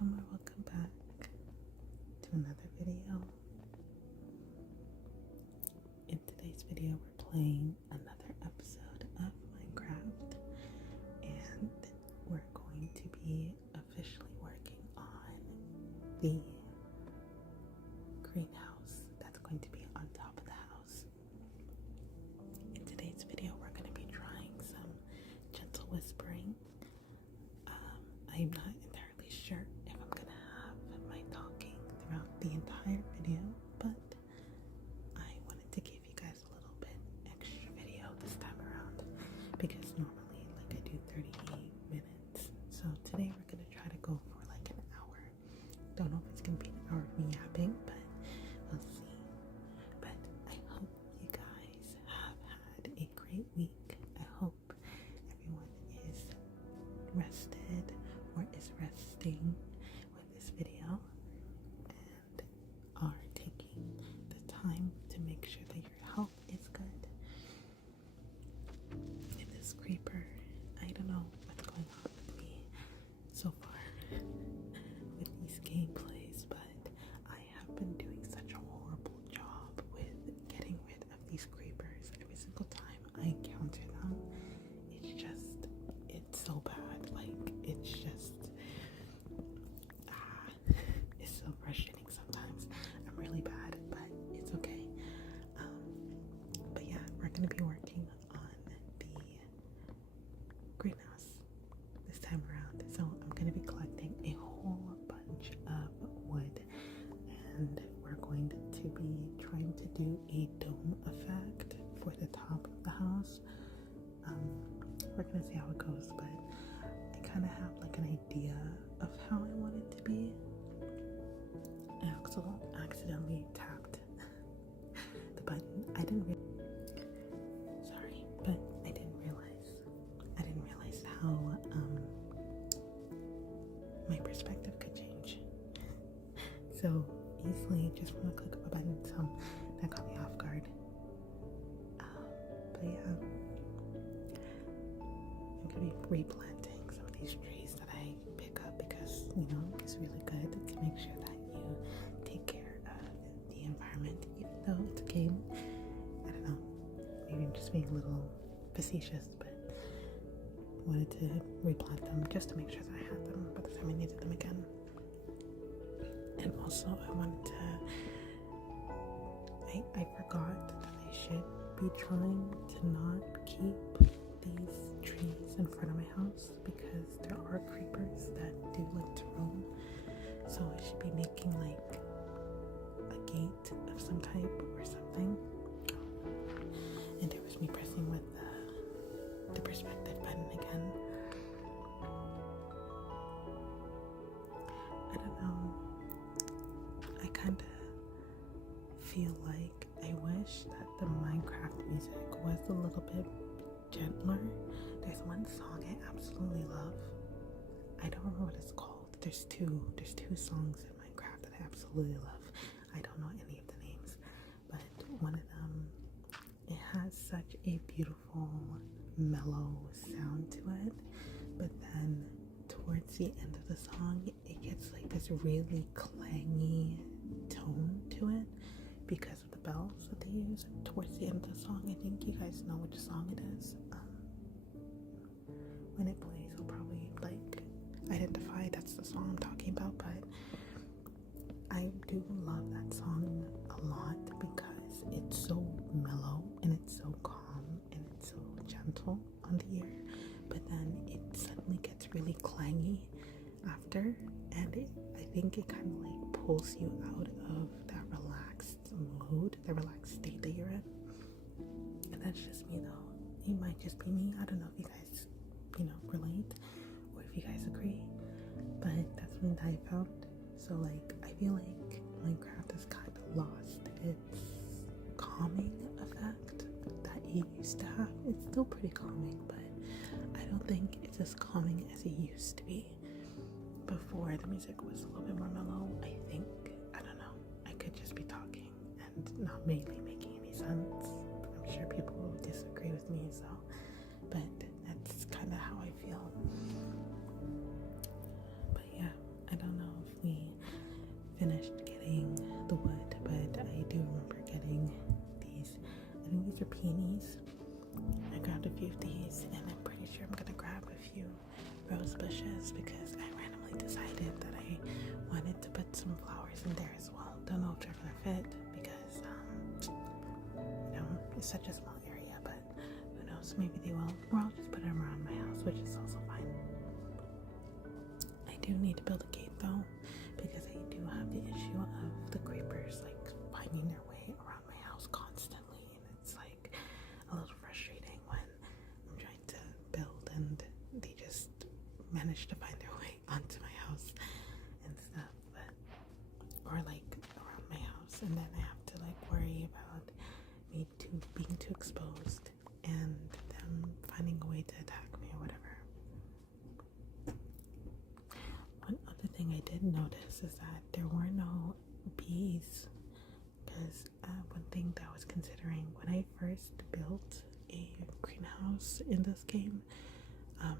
welcome back to another video. In today's video, we're playing another episode of Minecraft, and we're going to be officially working on the greenhouse that's going to be on top of the house. In today's video, we're going to be trying some gentle whispering. I'm not entirely sure if I'm going to have my talking throughout the entire video, but I wanted to give you guys a little bit extra video this time around because normally I do 38 minutes. So today we're going to try to go for like an hour. Don't know if it's going to be an hour of me yapping, but we'll see. But I hope you guys have had a great week. I hope everyone is rested or is resting with this video and are taking the time to make sure that your health is good. And this creeper, I don't know what's going on with me so far with these gameplays, but I have been doing such a horrible job with getting rid of these creepers. Every single time I encounter them, it's so bad. It's so frustrating sometimes. I'm really bad, but it's okay. But yeah, we're gonna be working on the greenhouse this time around. So I'm gonna be collecting a whole bunch of wood, and we're going to be trying to do a dome effect for the top of the house. We're gonna see how it goes, but I kind of have like an idea of how I want it to be. I also accidentally tapped the button. I didn't realize how my perspective could change so easily just from a click of a button. So that caught me off guard. But yeah, I'm gonna be replanting some of these trees that I pick up because, it's really good to make sure that you take care of the environment, even though it's a game. I don't know, maybe I'm just being a little facetious, but I wanted to replant them just to make sure that I had them by the time I needed them again. And also I wanted to, I forgot that I should be trying to not keep these trees in front of my house because there are creepers that do like to roam. So I should be making like a gate of some type or something. And there was me pressing with the perspective button again. I don't know. I kind of feel like I wish that the Minecraft music was a little bit gentler. There's one song I absolutely love. I don't remember what it's called. There's two songs in Minecraft that I absolutely love. I don't know any of the names, but one of them, it has such a beautiful mellow sound to it, but then towards the end of the song it gets like this really clangy tone to it because of the bells that they use towards the end of the song. I think you guys know which song it is. When it plays, I'll probably like identify that's the song I'm talking about, but I do love that song a lot because it's so mellow and it's so calm and it's so gentle on the ear, but then it suddenly gets really clangy after, and I think it kind of like pulls you out of that relaxed mood, the relaxed state that you're in. And that's just me though. It might just be me. I don't know if you guys relate or if you guys agree, but that's something that I found. So like I feel like Minecraft has kind of lost its calming effect that it used to have. It's still pretty calming, but I don't think it's as calming as it used to be. Before the music was a little bit more mellow, I think. I don't know. I could just be talking and not really making any sense. I'm sure people will disagree with me, so, but that's kind of how I feel. But yeah, I don't know. grabbing these. I think these are peonies. I grabbed a few of these, and I'm pretty sure I'm gonna grab a few rose bushes because I randomly decided that I wanted to put some flowers in there as well. Don't know if they're gonna fit because it's such a small area, but who knows, maybe they will. Or I'll just put them around my house, which is also fine. I do need to build a gate though, because I do have the issue of the creepers like finding their way around my house constantly, and it's like a little frustrating when I'm trying to build and they just manage to find their way onto my house and stuff. But or like around my house, and then I have to like worry about me being too exposed and them finding a way to attack me or whatever. One other thing I did notice is that there were no bees, because one thing that I was considering when I first built a greenhouse in this game,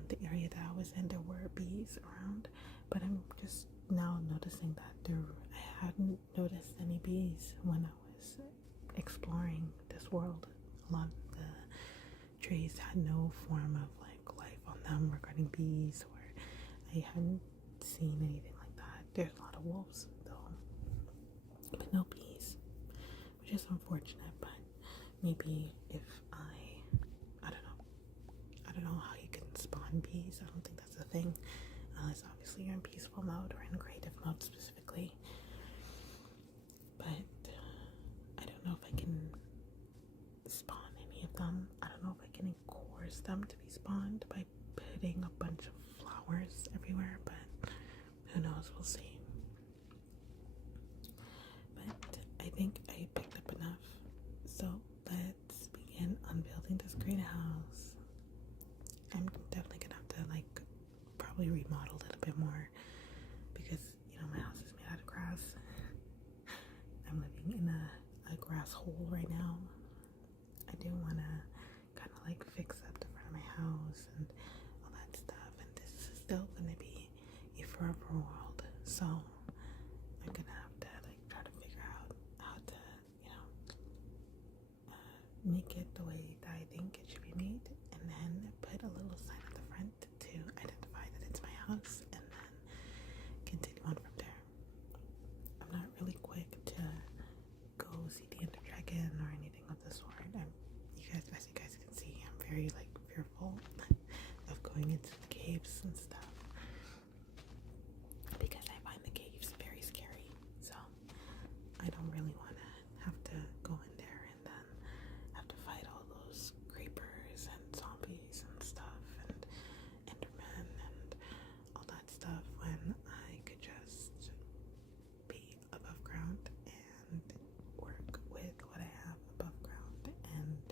the area that I was in, there were bees around, but I'm just now noticing that I hadn't noticed any bees when I was exploring this world. A lot of the trees had no form of like life on them regarding bees, or I hadn't seen anything like that. There's a lot of wolves though, but no bees, which is unfortunate. But maybe if I don't know how you can spawn bees. I don't think that's a thing, unless obviously you're in peaceful mode or in creative mode specifically. But I don't know if I can spawn any of them. I don't know if I can coerce them to be spawned by putting a bunch of flowers everywhere, but who knows, we'll see. But I think I picked up enough, so let's begin unbuilding this greenhouse. I'm definitely gonna have to like probably remodel it a bit more, because my house is made out of grass. I'm living in a grass hole right now. I do want to kind of like fix up the front of my house and all that stuff, and this is still going to be a forever world, so I'm going to have to like try to figure out how to make it the way that I think it should be made, and then put a little sign at the front to identify that it's my house, and then continue on from there. I'm not really quick to go see the Ender Dragon or anything of the sort. As you guys can see, I'm very like fearful of going into the caves and stuff, because I find the caves very scary. So I don't really want to have to go in there and then have to fight all those creepers and zombies and stuff and Endermen and all that stuff, when I could just be above ground and work with what I have above ground, and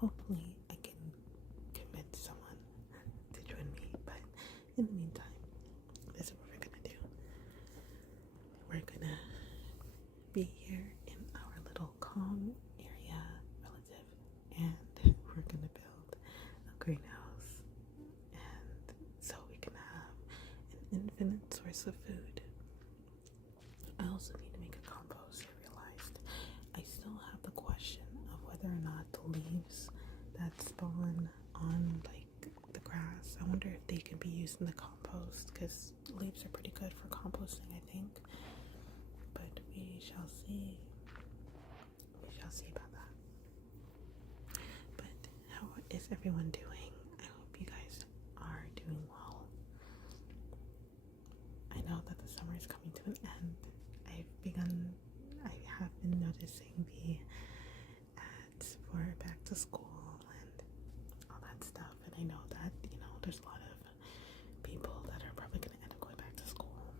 hopefully I can convince someone to join me. But in the meantime, this is what we're gonna do. We're gonna be here in our little calm area relative, and we're gonna build a greenhouse, and so we can have an infinite source of food. I also need to make a compost. I realized I still have the question of whether or not the leaves that spawn on like the grass, I wonder if they can be used in the compost, because leaves are pretty good for composting, I think. But we shall see. We shall see about that. But how is everyone doing? I hope you guys are doing well. I know that the summer is coming to an end. I have been noticing the ads for back to school and all that stuff, and I know that there's a lot of people that are probably going to end up going back to school,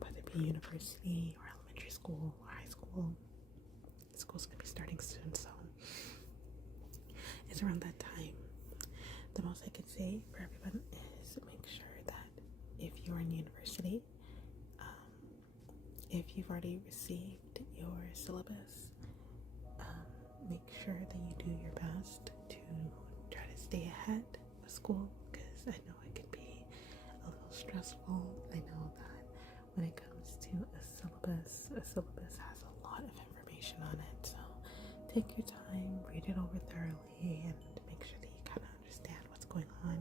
whether it be university or elementary school or high school. School's going to be starting soon, so it's around that time. The most I can say for everyone is make sure that if you're in university, if you've already received your syllabus, make sure that you do your best to try to stay ahead of school, because I know it can be a little stressful. I know that when it comes to a syllabus has a lot of information on it. So take your time, read it over thoroughly, and make sure that you kind of understand what's going on.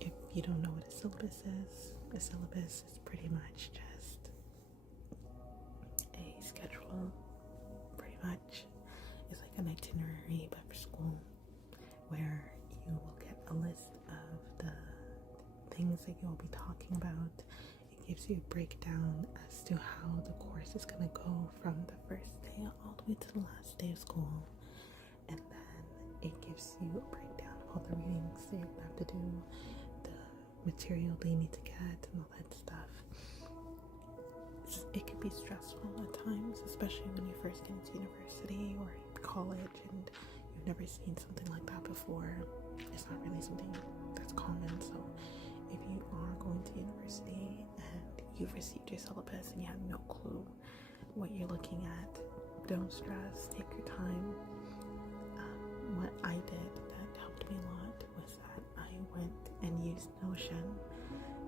If you don't know what a syllabus is pretty much just a schedule, pretty much. It's like an itinerary but for school, where you will get a list of the things that you'll be talking about. It gives you a breakdown as to how the course is going to go from the first day all the way to the last day of school. And then it gives you a breakdown of all the readings that you're going to have to do, the material that you need to get, and all that stuff. It can be stressful at times, especially when you first get into university or college and you've never seen something like that before. It's not really something that's common. So if you are going to university and you've received your syllabus and you have no clue what you're looking at, don't stress, take your time. What I did that helped me a lot was that I went and used Notion,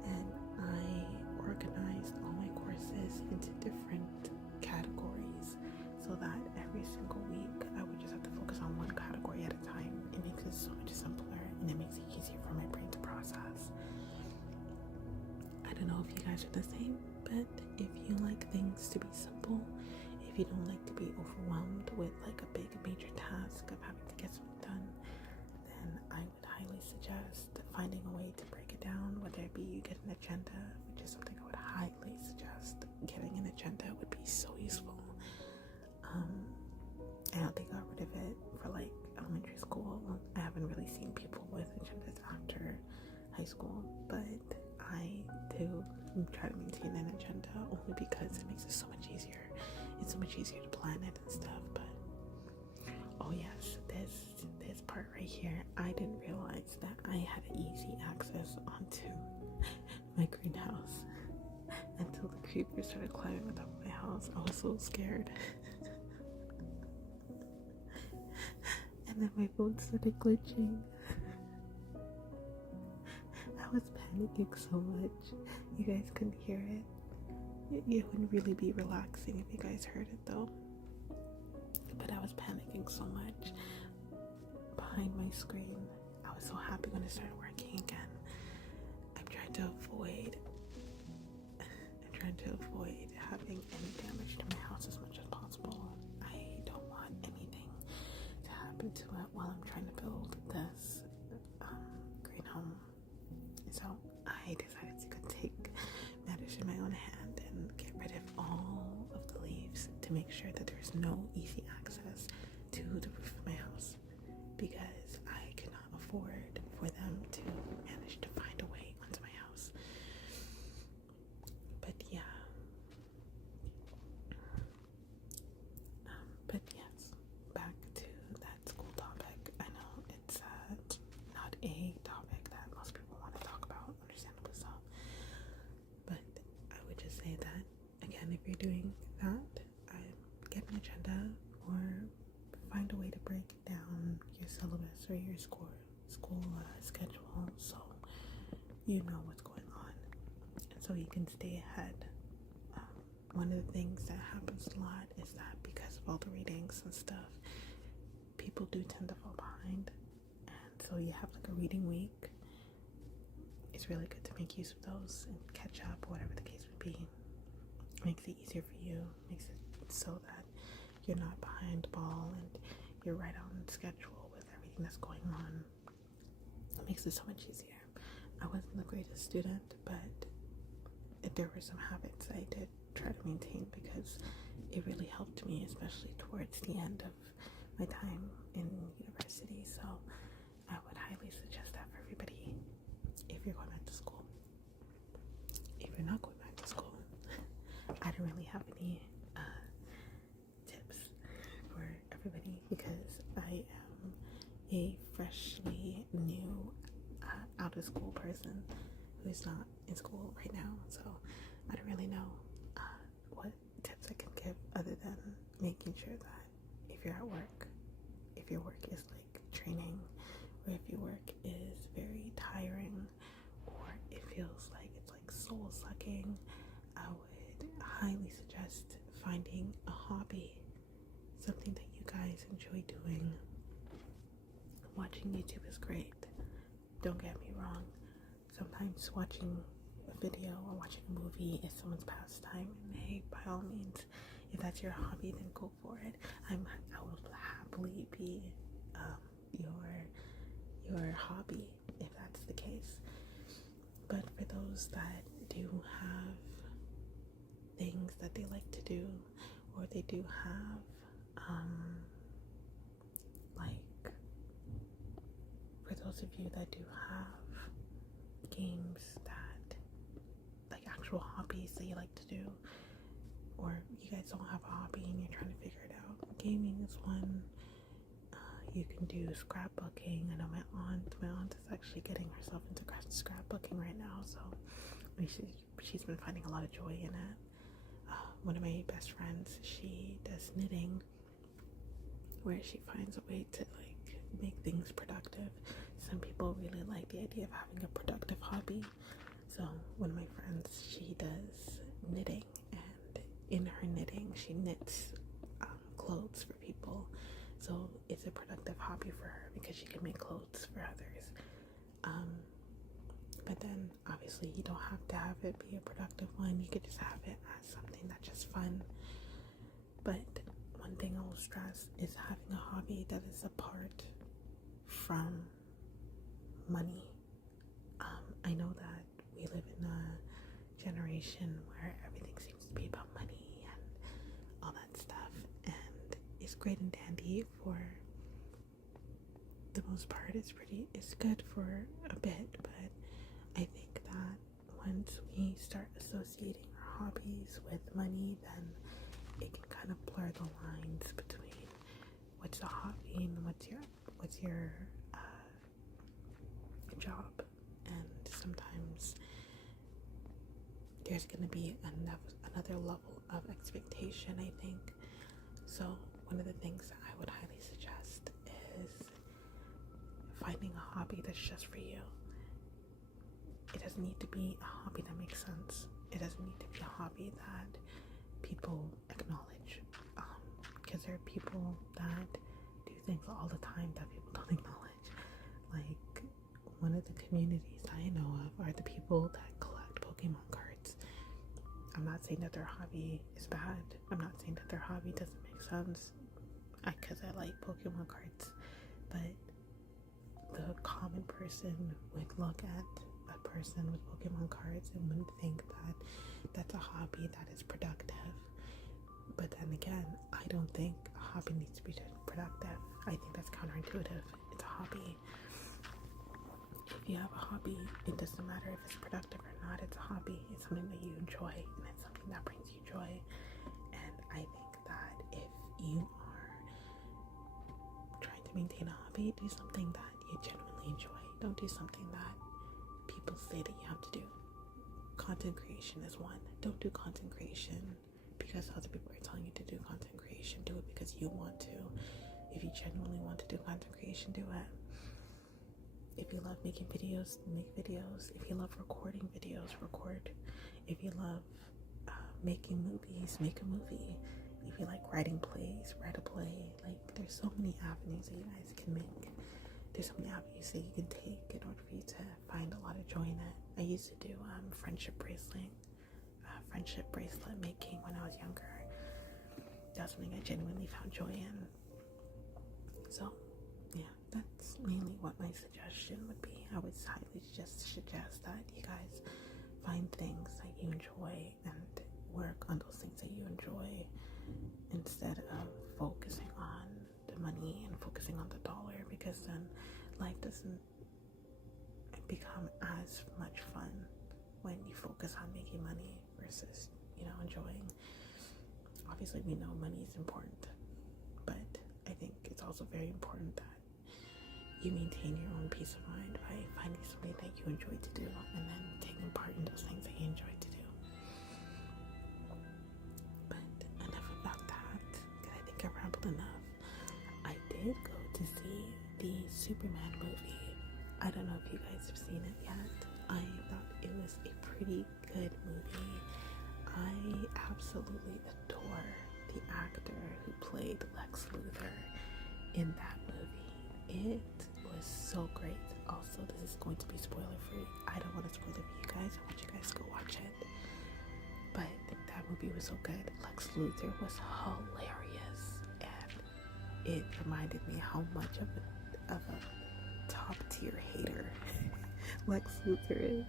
and I organized all my courses into different categories so that every single week I would just have to focus on one category at a time. It makes it so much simpler, and it makes it easier for my brain to process. I don't know if you guys are the same, but if you like things to be simple, if you don't like to be overwhelmed with like a big major task of having to get something done, then I would highly suggest finding a way to break it down, whether it be you get an agenda, which is something I would highly suggest. Getting an agenda would be so useful. I don't think I got rid of it for like elementary school. I haven't really seen people with agendas after high school, but I do try to maintain an agenda only because it makes it so much easier. It's so much easier to plan it and stuff. But oh yes, this part right here, I didn't realize that I had easy access onto my greenhouse until the creepers started climbing on top of my house. I was so scared. And then my phone started glitching. I was panicking so much. You guys couldn't hear it. It wouldn't really be relaxing if you guys heard it though. But I was panicking so much behind my screen. I was so happy when it started working again. I'm trying to avoid having any damage to my house as much as possible. I don't want anything to happen to it while I'm trying to build this green home. So I decided to take matters in my own hand and get rid of all of the leaves to make sure that there's no easy access to the roof of my house, because I cannot afford for them to manage to find a way onto my house. But yeah. But yes, back to that school topic. I know it's not a topic that most people want to talk about, understandably so. But I would just say that, again, if you're doing that, get an agenda or find a way to break down your syllabus or your school schedule so you know what's going on and so you can stay ahead. One of the things that happens a lot is that because of all the readings and stuff, people do tend to fall behind, and so you have like a reading week. It's really good to make use of those and catch up, whatever the case would be. It makes it easier for you, makes it so that you're not behind the ball and you're right on schedule with everything that's going on. It makes it so much easier. I wasn't the greatest student, but there were some habits I did try to maintain because it really helped me, especially towards the end of my time in university. So I would highly suggest that for everybody if you're going back to school. If you're not going back to school, I don't really have any tips for everybody because I am a freshly new out of school person who's not in school right now, so I don't really know what tips I can give other than making sure that if you're at work, if your work is like training, or if your work is very tiring, or it feels like it's like soul sucking, I would highly suggest finding a hobby hobby, something that you guys enjoy doing. Watching YouTube is great. Don't get me wrong. Sometimes watching a video or watching a movie is someone's pastime, and hey, by all means, if that's your hobby, then go for it. I will happily be your hobby if that's the case. But for those that do have things that they like to do, or they do have like, for those of you that do have games that, like, actual hobbies that you like to do, or you guys don't have a hobby and you're trying to figure it out, gaming is one. You can do scrapbooking. I know my aunt is actually getting herself into scrapbooking right now, so she's been finding a lot of joy in it. One of my best friends, she does knitting, where she finds a way to like make things productive. Some people really like the idea of having a productive hobby. So one of my friends, she does knitting, and in her knitting, she knits clothes for people. So it's a productive hobby for her because she can make clothes for others. But then obviously you don't have to have it be a productive one. You could just have it as something that's just fun. But one thing I will stress is having a hobby that is apart from money. I know that we live in a generation where everything seems to be about money and all that stuff, and it's great and dandy for the most part. It's good for a bit, but I think that once we start associating our hobbies with money, then it can kind of blur the lines between what's a hobby and what's your job. And sometimes there's going to be another level of expectation, I think. So one of the things that I would highly suggest is finding a hobby that's just for you. It doesn't need to be a hobby that makes sense. It doesn't need to be a hobby that people acknowledge, because there are people that do things all the time that people don't acknowledge. Like, one of the communities I know of are the people that collect Pokemon cards. I'm not saying that their hobby is bad. I'm not saying that their hobby doesn't make sense, because I like Pokemon cards, but the common person would look at a person with Pokemon cards and wouldn't think that that's a hobby that is productive. But then again, I don't think a hobby needs to be productive. I think that's counterintuitive. It's a hobby. If you have a hobby, it doesn't matter if it's productive or not. It's a hobby. It's something that you enjoy, and it's something that brings you joy. And I think that if you are trying to maintain a hobby, do something that you genuinely enjoy. Don't do something that people say that you have to do. Content creation is one. Don't do content creation because other people are telling you to do content creation. Do it because you want to. If you genuinely want to do content creation, do it. If you love making videos, make videos. If you love recording videos, record. If you love making movies, make a movie. If you like writing plays, write a play. Like, there's so many avenues that you guys can make. There's so many avenues that you can take in order for you to find a lot of joy in it. I used to do friendship bracelet making when I was younger. That's something I genuinely found joy in. So yeah, that's mainly what my suggestion would be. I would highly just suggest that you guys find things that you enjoy and work on those things that you enjoy, instead of focusing on the money and focusing on the dollar, because then life doesn't become as much fun when you focus on making money versus, enjoying. Obviously, we know money is important, but I think it's also very important that you maintain your own peace of mind by finding something that you enjoy to do and then taking part in those things that you enjoy to do. But enough about that, because I think I rambled enough. I did go to see the Superman movie. I don't know if you guys have seen it yet. I thought it was a pretty good movie. I absolutely adore the actor played Lex Luthor in that movie. It was so great. Also, this is going to be spoiler free. I don't want to spoil it for you guys. I want you guys to go watch it. But that movie was so good. Lex Luthor was hilarious, and it reminded me how much of a top tier hater Lex Luthor is.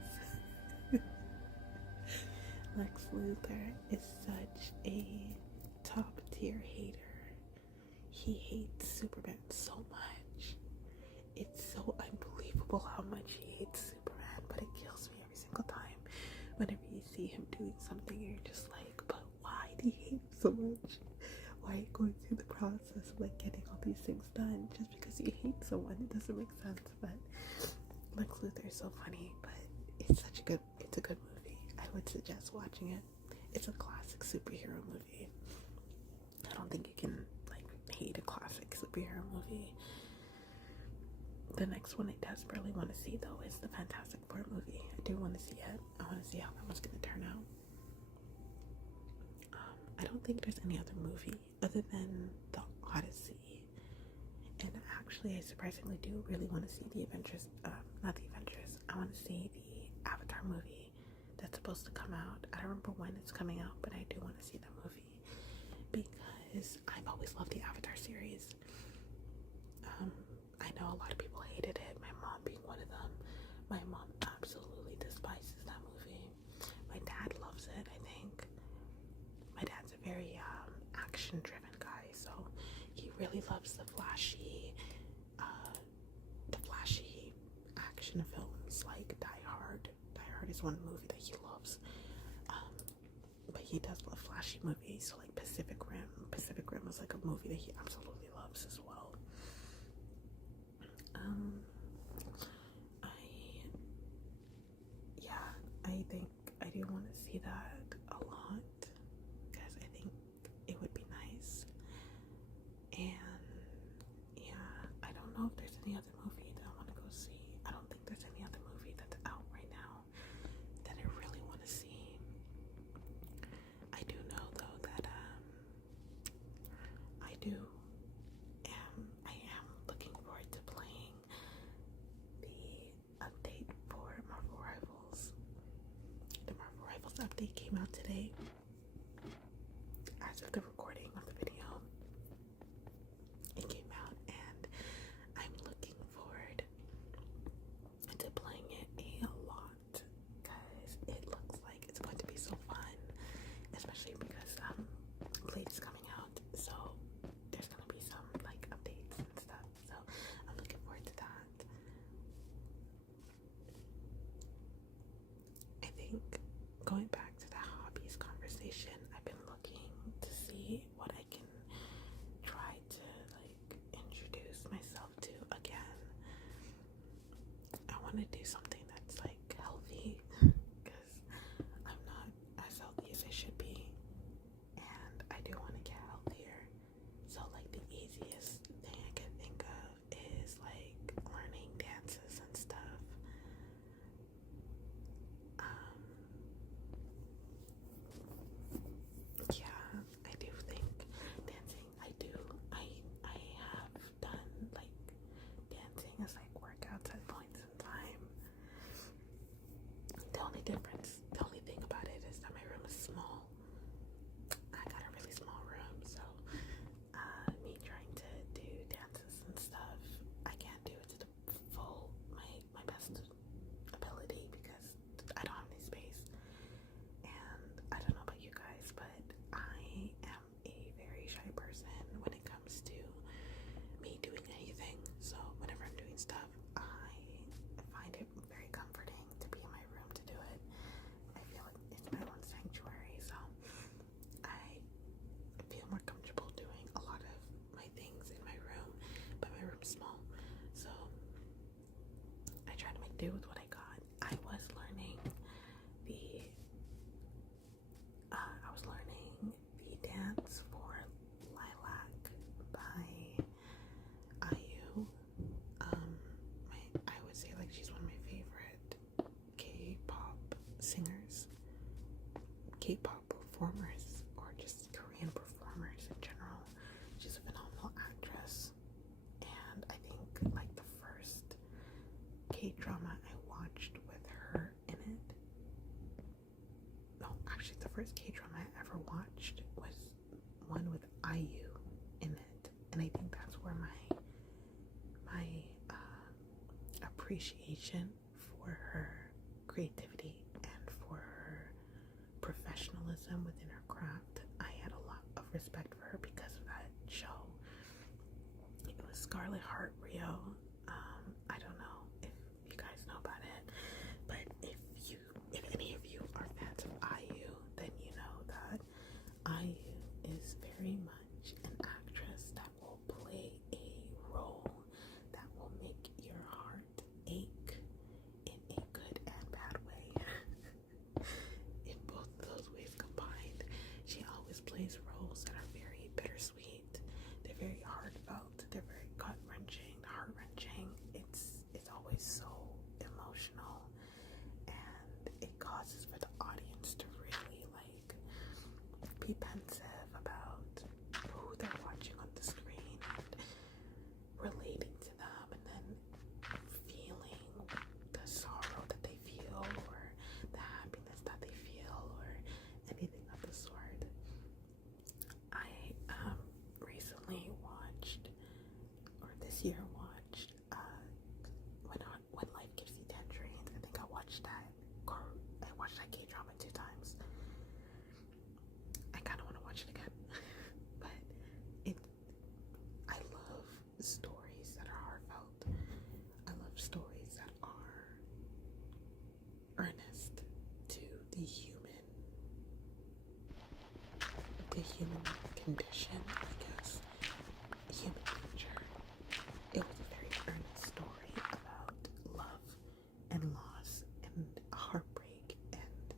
Lex Luthor is such a top tier hater. He hates Superman so much. It's so unbelievable how much he hates Superman, but it kills me every single time. Whenever you see him doing something, you're just like, but why do you hate him so much? Why are you going through the process of like getting all these things done just because you hate someone? It doesn't make sense. But Lex Luthor is so funny, but it's a good movie. I would suggest watching it. It's a classic superhero movie. I don't think you can like hate a classic superhero movie. The next one I desperately want to see though is the Fantastic Four movie. I do want to see it. I want to see how that one's going to turn out. I don't think there's any other movie other than The Odyssey. And actually, I surprisingly do really want to see the Avengers, not the Avengers. I want to see the Avatar movie that's supposed to come out. I don't remember when it's coming out, but I do want to see that movie because I've always loved the Avatar series. I know a lot of people hated it, my mom being one of them. My mom absolutely despises that movie. My dad loves it, I think. My dad's a very action-driven guy, so he really loves the flashy action films like Die Hard. Die Hard is one movie that he loves. But he does love flashy movies, so like Pacific Rim. Pacific Rim is like a movie that he absolutely loves as well. I think I do want to see that a lot because I think it would be nice. And yeah, I don't know if there's any other movie that I want to go see. I don't think there's any other movie that's out right now that I really want to see. I do know though that I am looking forward to playing the update for Marvel Rivals. The Marvel Rivals update came out today. As of the recording of the video, it came out, and I'm looking forward to playing it a lot because it looks like it's going to be so fun, especially because Blade is coming out, so there's gonna be some like updates and stuff. So I'm looking forward to that. I think going back to the hobbies conversation, I've been looking to see what I can try to like introduce myself to again. I want to do something that's like healthy because I'm not as healthy as I should be, and I do want to get healthier. So like the easiest thing I can think of is like learning dances and stuff. Yeah, I do think dancing, I have done like dancing as like workouts at points in time. The only thing about it is that my room is small. I got a really small room, so me trying to do dances and stuff, I can't do it to the full my best ability because I don't have any space. And I don't know about you guys, but I am a very shy person when it comes to me doing anything. So whenever I'm doing stuff, I find it very comforting to be in my room to do it. I feel like it's my own sanctuary, so I feel more comfortable doing a lot of my things in my room, but my room's small, so I try to make do with what I got. I was learning the dance for Lilac by IU. I would say like she's one of my favorite K-pop singers, K-pop performers, or just Korean performers in general. She's appreciation for her creativity and for her professionalism within her craft. I had a lot of respect for her because of that show. It was Scarlet Heart Rio. I don't know if you guys know about it, but if any of you are fans of IU, then you know that IU is very much an actress that will play a role that will make your heart ache in a good and bad way. In both of those ways combined, she always plays roles that are very bittersweet. They're very heartfelt. They're very gut-wrenching, heart-wrenching. It's always so emotional, and it causes for the audience to really like be pensive about who they're watching on the screen and relating to them, and then feeling the sorrow that they feel or the happiness that they feel or anything of the sort. I recently watched, or this year watched, When Life Gives You Tangerines. I think I watched that, or I watched that K-drama 2 times. I kind of want to watch it again, but I love stories that are heartfelt. I love stories that are earnest to the human condition, I guess, human nature. It was a very earnest story about love and loss and heartbreak and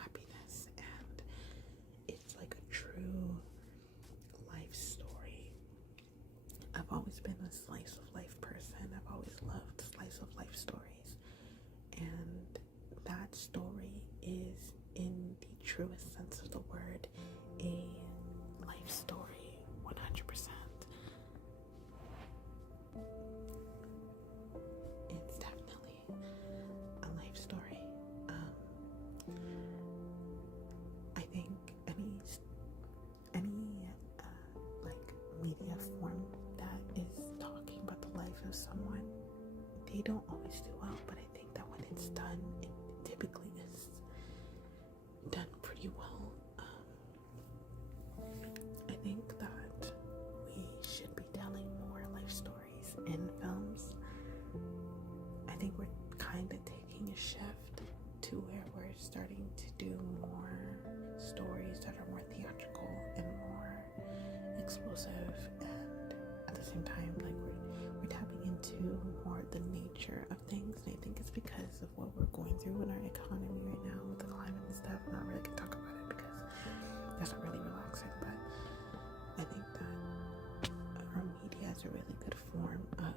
happiness, and it's like a true life story. I've always been a slice of life person. I've always loved slice of life stories, and that story is, in the truest sense of the word, a life story, 100%. It's definitely a life story. I think any like media form that is talking about the life of someone, they don't always do well, but I think that when it's done, it typically is done pretty well. I think that we should be telling more life stories in films. I think we're kind of taking a shift to where we're starting to do more stories that are more theatrical and more explosive, and at the same time, like we're tapping into more of the nature of things. And I think it's because of what we're going through in our economy right now with the climate and stuff. I'm not really gonna talk about it because that's not really relaxing, but I think that our media is a really good form of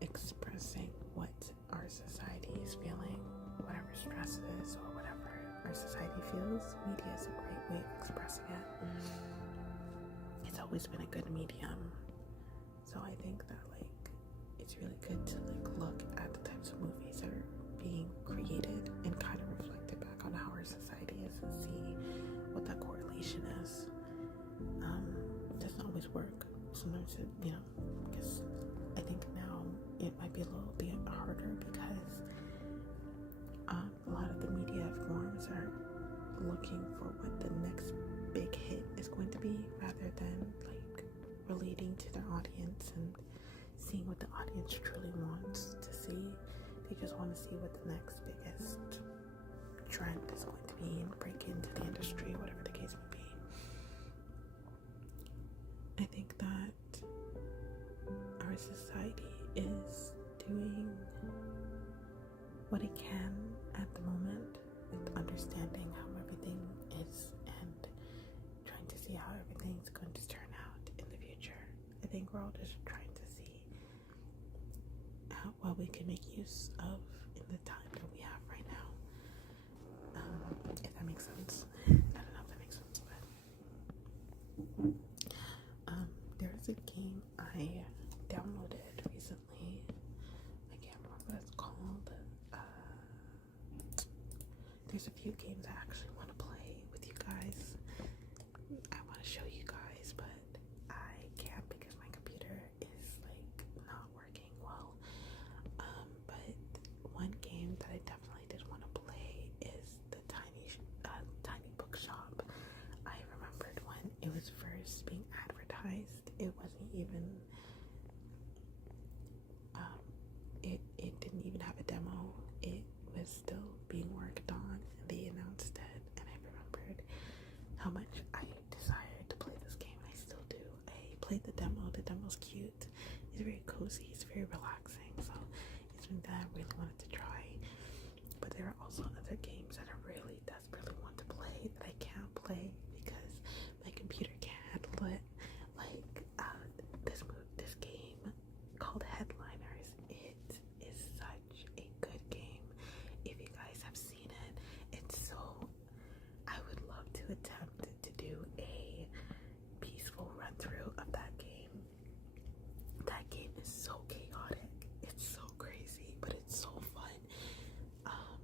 expressing what our society is feeling, whatever stress is or whatever our society feels. Media is a great way of expressing it. It's always been a good medium, so I think that like it's really good to like look at the types of movies that are being created and kind of reflected back on how our society is and see what that correlation is. It doesn't always work. Sometimes it, because I think now it might be a little bit harder because a lot of the media forms are looking for what the next big hit is going to be, rather than like relating to their audience and seeing what the audience truly wants to see. They just want to see what the next biggest trend is going to be and break into the industry, whatever the case may be. I think that our society is doing what it can at the moment with understanding how everything is and trying to see how everything's going to turn out in the future. I think we're all just trying to see what we can make use of in the time that we have right now. If that makes sense. I don't know if that makes sense, but there's a game I downloaded recently. I can't remember what it's called. There's a few games I actually want to play with you guys. I want to show you guys, but I can't because my computer is like not working well. But The demo's cute. It's very cozy. It's very relaxing. So it's something that I really wanted to try. But there are also other games that I really desperately want to play that I can't play because my computer can't handle it. Like this game called Headliners. It is such a good game. If you guys have seen it, I would love to attempt to do a peaceful run through of that game. That game is so chaotic. It's so crazy, but it's so fun.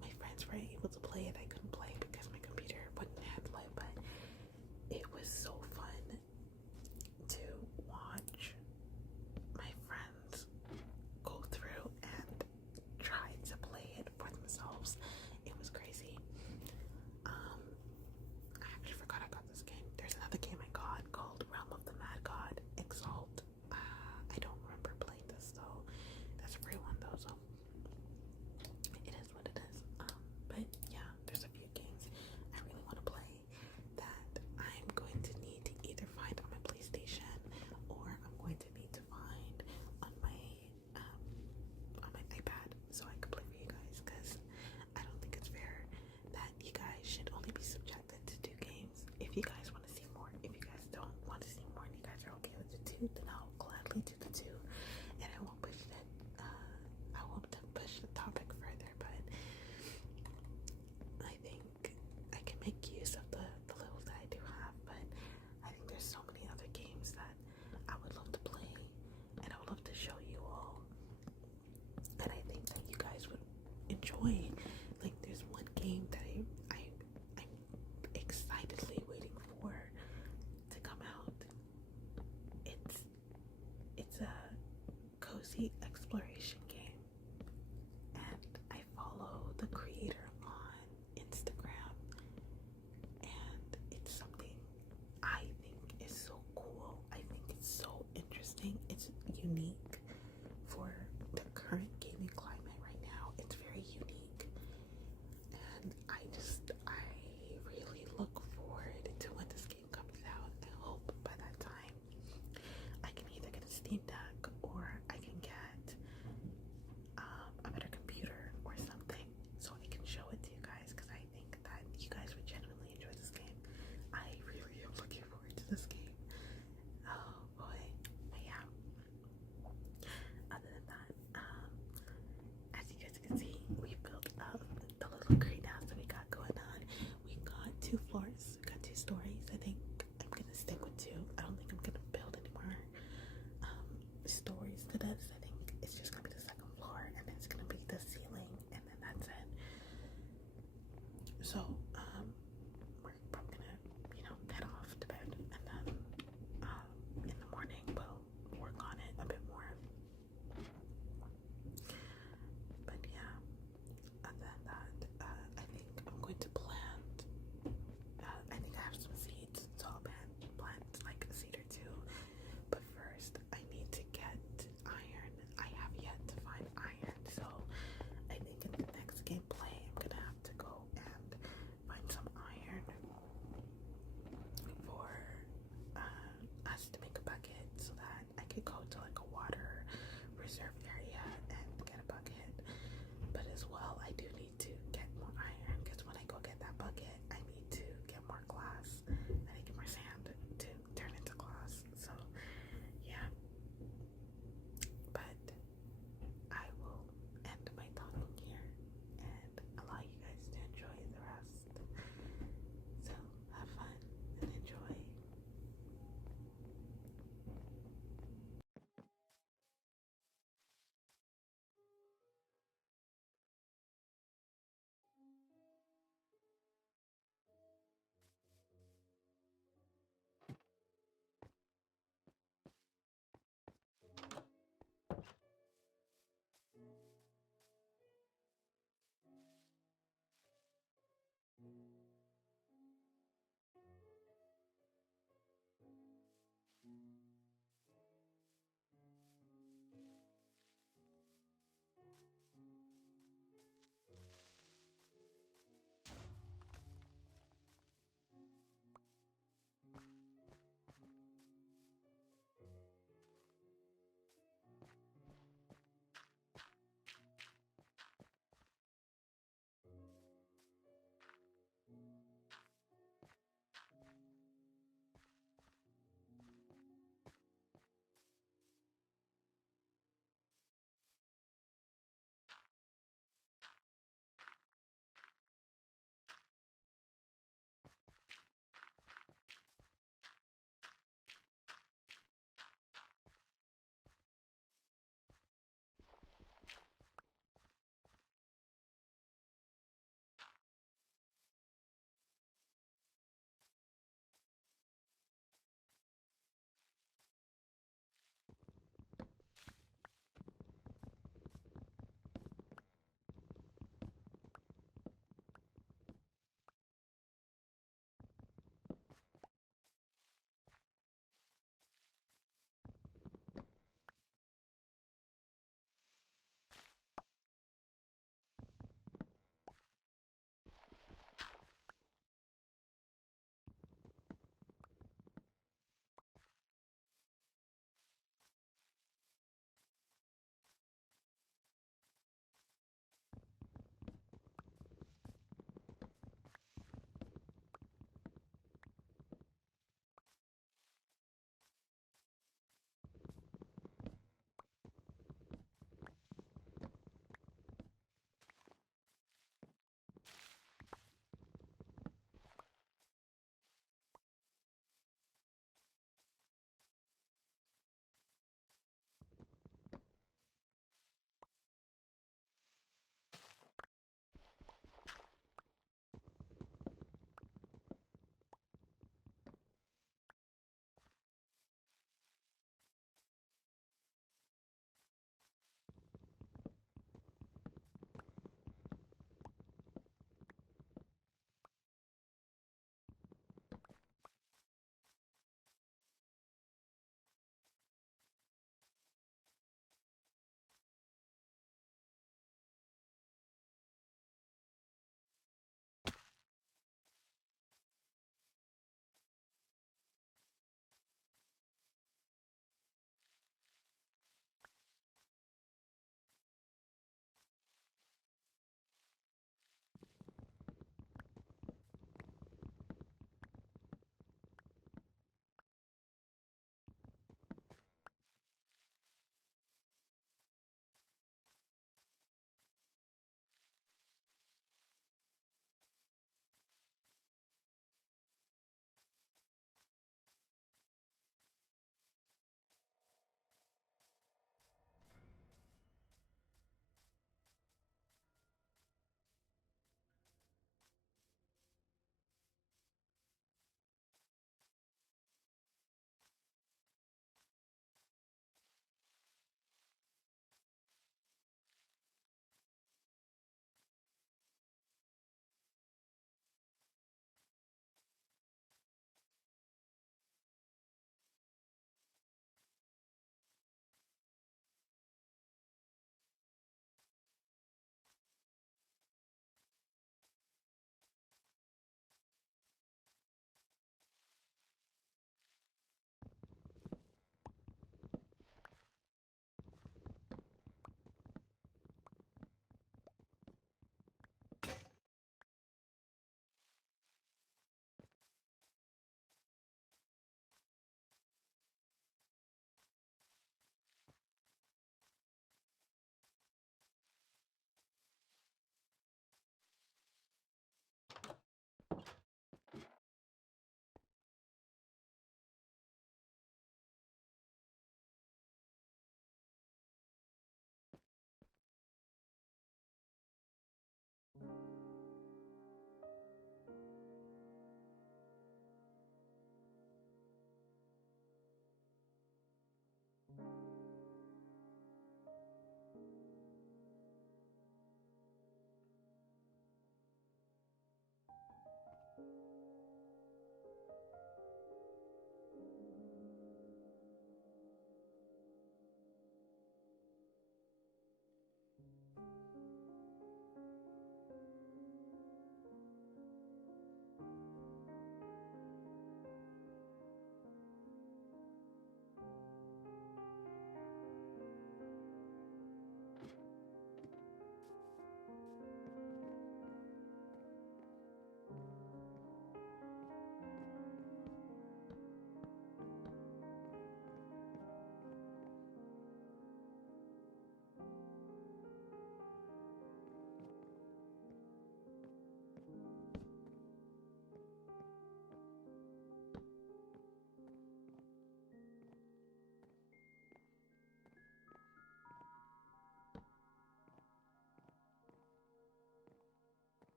My friends were able to play it. I couldn't play because my computer wouldn't handle it, but it was so fun to watch my friends go through and try to play it for themselves. It was crazy. I actually forgot I got this game. There's another game I got called Realm of the Mad God Exalt. I don't remember playing this though. That's a free one though, so it is what it is. But yeah, there's a few games I really want to play that I'm going to need to either find on my PlayStation or I'm going to need to find on my iPad so I can play for you guys, because I don't think it's fair that you guys should only be subjected to 2 games. If you guys want to see more, if you guys don't want to see more and you guys are okay with the 2, then I'll gladly do the 2 and I won't push it. I won't push the topic further, but I think I can make use of the little that I do have. But I think there's so many other games that I would love to play and I would love to show you all, and I think that you guys would enjoy. Like, there's one game that I'm excitedly waiting for to come out. It's a cozy exploration game, and I follow the creator on Instagram, and it's something I think is so cool. I think it's so interesting. It's unique for the current gaming climate right now. It's very unique, and I really look forward to when this game comes out. I hope by that time I can either get a Steam Deck